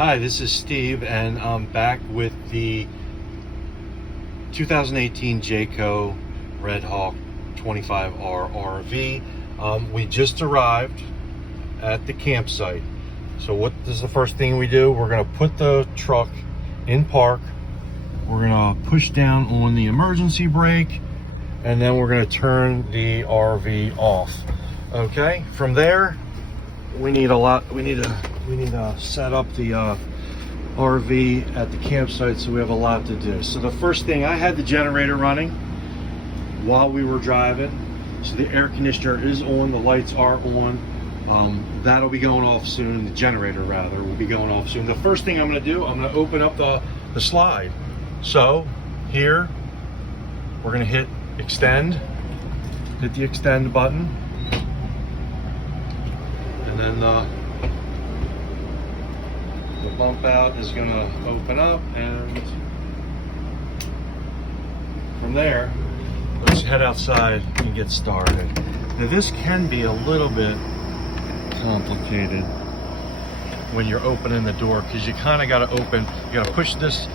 Hi, this is Steve, and I'm back with the 2018 Jayco Redhawk 25R RV. We just arrived at the campsite. So what is the first thing we do? We're going to put the truck in park. We're going to push down on the emergency brake, and then we're going to turn the RV off. Okay, from there we need to set up the RV at the campsite, so we have a lot to do. So the first thing, I had the generator running while we were driving, so the air conditioner is on, the lights are on. That'll be going off soon. The generator rather will be going off soon. The first thing I'm going to do, I'm going to open up the slide. So here we're going to hit the extend button, and then the bump out is going to open up, and from there let's head outside and get started. Now this can be a little bit complicated when you're opening the door, because you kind of got to push this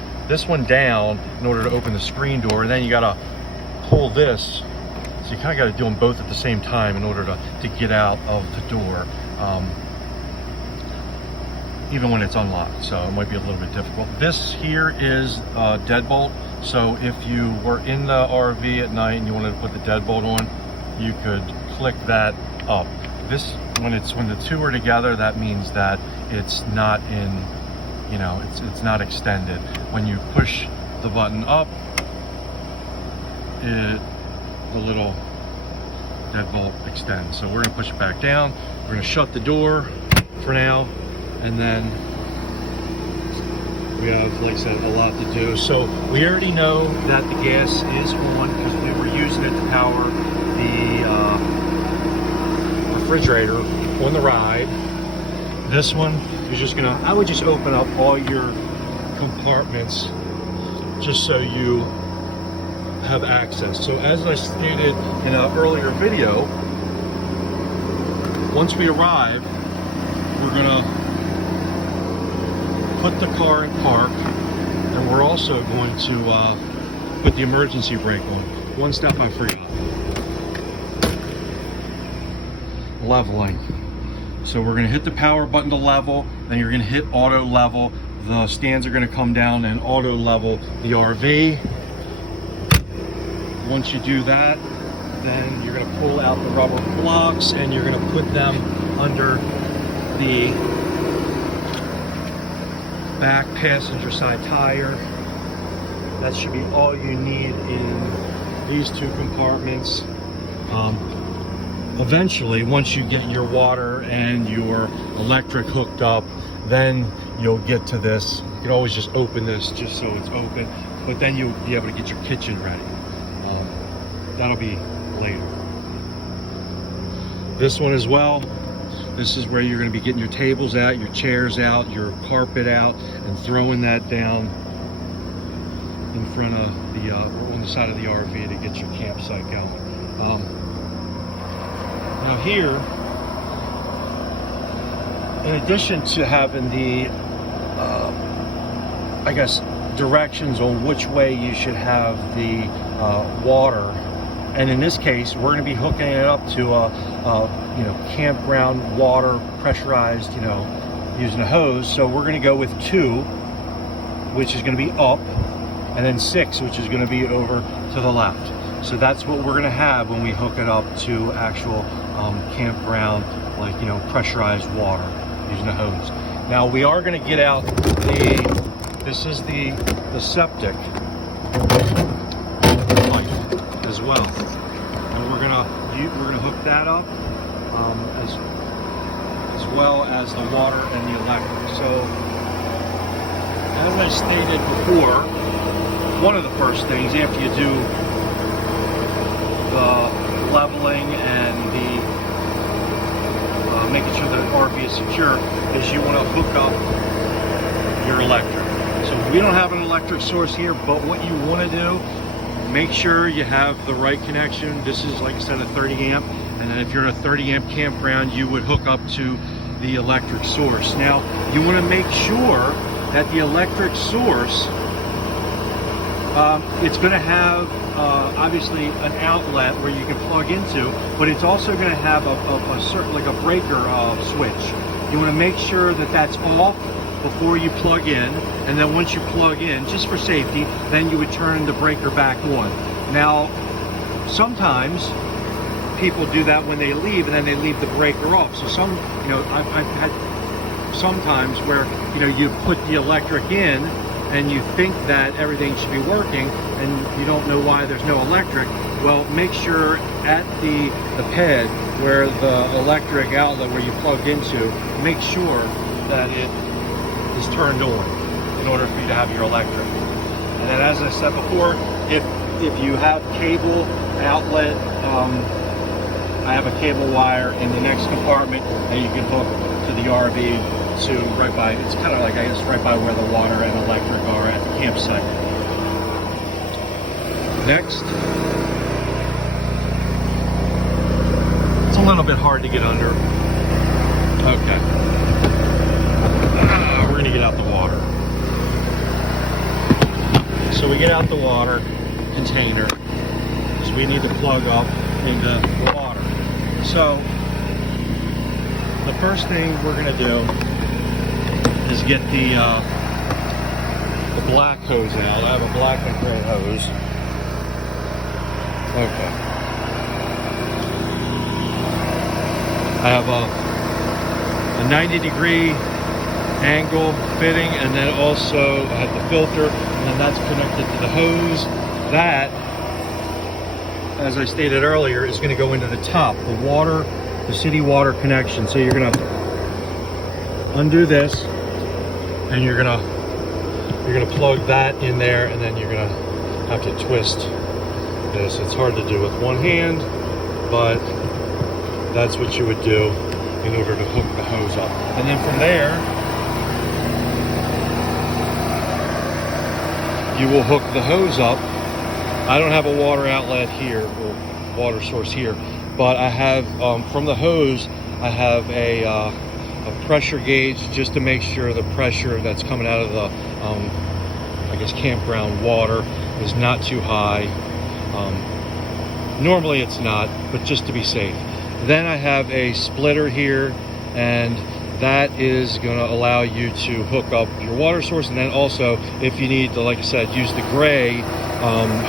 one down in order to open the screen door, and then you got to pull this, so you kind of got to do them both at the same time in order to get out of the door, even when it's unlocked. So it might be a little bit difficult. This here is a deadbolt, so if you were in the RV at night and you wanted to put the deadbolt on, you could click that up. This, when the two are together, that means that it's not in, it's not extended. When you push the button up, the little deadbolt extends. So we're gonna push it back down. We're gonna shut the door for now, and then we have, like I said, a lot to do. So we already know that the gas is on because we were using it to power the refrigerator on the ride. This one is I would just open up all your compartments just so you have access. So as I stated in an earlier video, once we arrive, we're gonna put the car in park, and we're also going to put the emergency brake on. One step I forgot. Leveling. So we're going to hit the power button to level, then you're going to hit auto level. The stands are going to come down and auto level the RV. Once you do that, then you're going to pull out the rubber blocks and you're going to put them under the back passenger side tire. That should be all you need in these two compartments. Eventually, once you get your water and your electric hooked up, then you'll get to this. You can always just open this just so it's open, but then you'll be able to get your kitchen ready. That'll be later. This one as well. This is where you're going to be getting your tables out, your chairs out, your carpet out, and throwing that down in front of on the side of the RV to get your campsite going. Now here, in addition to having the, directions on which way you should have the water, and in this case, we're going to be hooking it up to campground water, pressurized, using a hose. So we're going to go with 2, which is going to be up, and then 6, which is going to be over to the left. So that's what we're going to have when we hook it up to actual campground, pressurized water using a hose. Now we are going to get out this is the septic pipe as well, and we're gonna hook that up as well as the water and the electric. So as I stated before, one of the first things after you do the leveling and the making sure that the RV is secure is you want to hook up your electric. So we don't have an electric source here, but what you want to do, make sure you have the right connection. This is, like I said, a 30 amp, and then if you're in a 30 amp campground, you would hook up to the electric source. Now, you want to make sure that the electric source, it's going to have obviously an outlet where you can plug into, but it's also going to have a certain, like a breaker switch. You want to make sure that that's off before you plug in, and then once you plug in, just for safety, then you would turn the breaker back on. Now, sometimes people do that when they leave, and then they leave the breaker off. So some, you know, I've had sometimes where, you know, you put the electric in and you think that everything should be working and you don't know why there's no electric. Well, make sure at the pad where the electric outlet where you plugged into, make sure that it is turned on in order for you to have your electric. And then, as I said before, if you have cable outlet, I have a cable wire in the next compartment that you can hook to the RV to right by, it's kind of like, I guess, right by where the water and electric are at the campsite. Next, it's a little bit hard to get under. Okay. We're gonna get out the water. So we get out the water container, so we need to plug up into the water. So the first thing we're gonna do is get the black hose out. I have a black and gray hose. Okay. I have a 90-degree angle fitting, and then also I have the filter, and then that's connected to the hose. That, as I stated earlier, is going to go into the top, the water, the city water connection. So you're going to undo this, and you're going to plug that in there, and then you're going to have to twist this. It's hard to do with one hand, but that's what you would do in order to hook the hose up. And then from there, you will hook the hose up. I don't have a water outlet here, or water source here, but I have, from the hose, I have a pressure gauge just to make sure the pressure that's coming out of the, I guess, campground water is not too high. Normally it's not, but just to be safe. Then I have a splitter here, and that is going to allow you to hook up your water source. And then also, if you need to, like I said, use the gray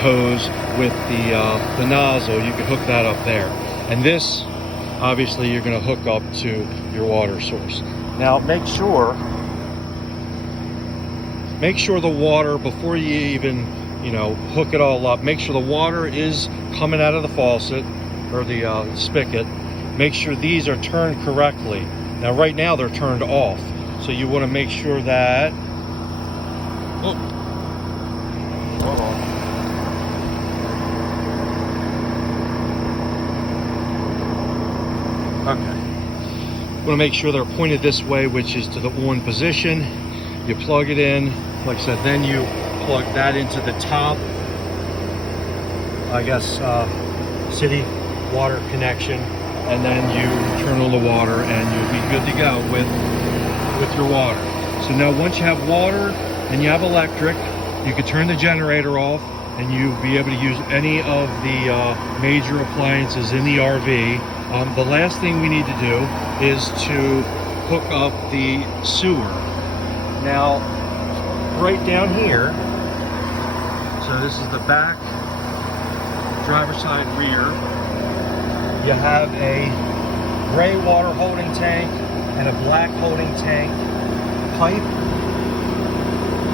hose with the nozzle, you can hook that up there. And this, obviously, you're going to hook up to your water source. Now, make sure the water, before you even, you know, hook it all up, make sure the water is coming out of the faucet or the spigot. Make sure these are turned correctly. Now, right now they're turned off, so you want to make sure that. Oh. Okay. Want to make sure they're pointed this way, which is to the on position. You plug it in, like I said, then you plug that into the top, I guess, city water connection, and then you turn on the water and you'll be good to go with your water. So now once you have water and you have electric, you can turn the generator off and you'll be able to use any of the major appliances in the RV. The last thing we need to do is to hook up the sewer. Now, right down here, so this is the back, driver's side, rear, you have a gray water holding tank and a black holding tank pipe,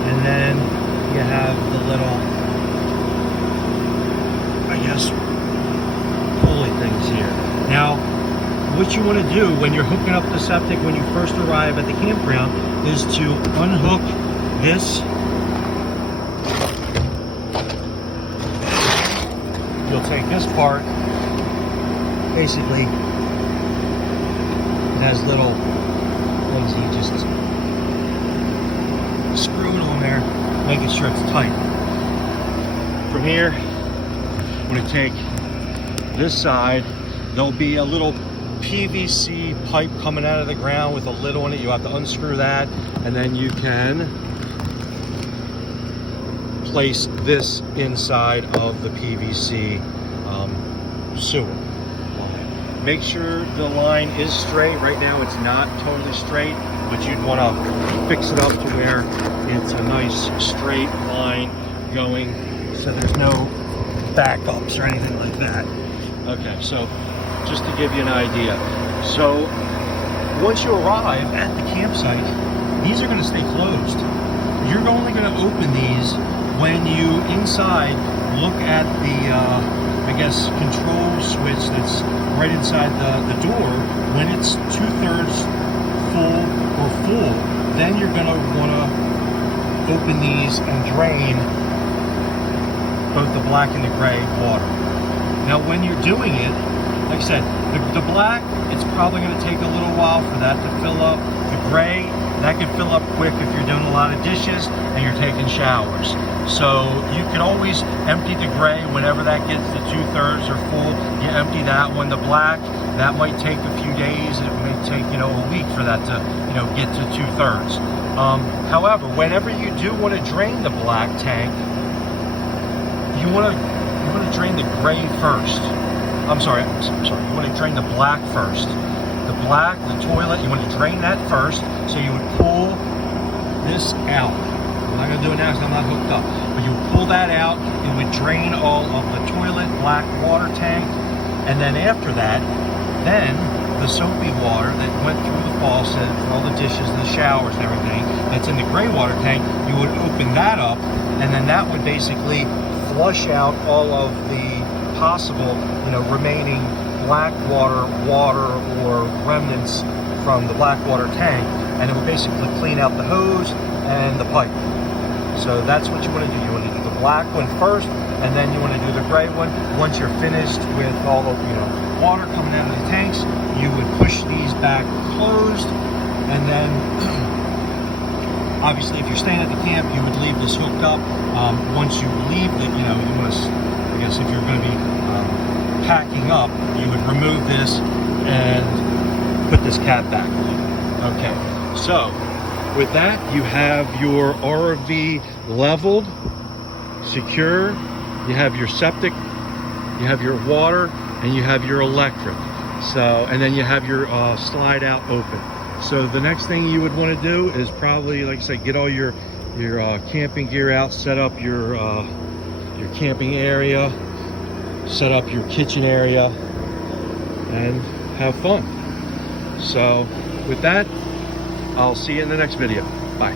and then you have the little, I guess, pulley things here. Now, what you want to do when you're hooking up the septic when you first arrive at the campground is to unhook this. You'll take this part, basically, it has little things you just screw it on there, making sure it's tight. From here, I'm going to take this side. There'll be a little PVC pipe coming out of the ground with a lid on it. You have to unscrew that, and then you can place this inside of the PVC sewer line. Make sure the line is straight. Right now it's not totally straight, but you'd want to fix it up to where it's a nice straight line going, so there's no backups or anything like that. Okay, so just to give you an idea. So once you arrive at the campsite, these are going to stay closed. You're only going to open these when you inside look at the I guess control switch that's right inside the door. When it's 2/3 full or full, then you're going to want to open these and drain both the black and the gray water. Now when you're doing it, like I said, the black, it's probably going to take a little while for that to fill up. The gray, that can fill up quick if you're doing a lot of dishes and you're taking showers. So you can always empty the gray whenever that gets to 2/3 or full. You empty that one. The black, that might take a few days. It may take, you know, a week for that to, you know, get to 2/3. However, whenever you do want to drain the black tank, you want to drain the gray first. I'm sorry. You want to drain the black first. The black, the toilet, you want to drain that first. So you would pull this out. I'm not going to do it now because I'm not hooked up. But you would pull that out. It would drain all of the toilet, black water tank. And then after that, then the soapy water that went through the faucet, all the dishes, the showers and everything, that's in the gray water tank, you would open that up. And then that would basically flush out all of the possible, you know, remaining black water or remnants from the black water tank, and it would basically clean out the hose and the pipe. So that's what you want to do. You want to do the black one first, and then you want to do the gray one. Once you're finished with all of, you know, water coming out of the tanks, you would push these back closed, and then obviously if you're staying at the camp, you would leave this hooked up. Once you leave it, you know, you want to, I guess if you're going to be packing up, you would remove this and put this cap back on. Okay, so with that, you have your RV leveled, secure, you have your septic, you have your water, and you have your electric. So, and then you have your slide out open. So the next thing you would want to do is probably, like I said, get all your camping gear out, set up your camping area, set up your kitchen area, and have fun. So with that, I'll see you in the next video. Bye.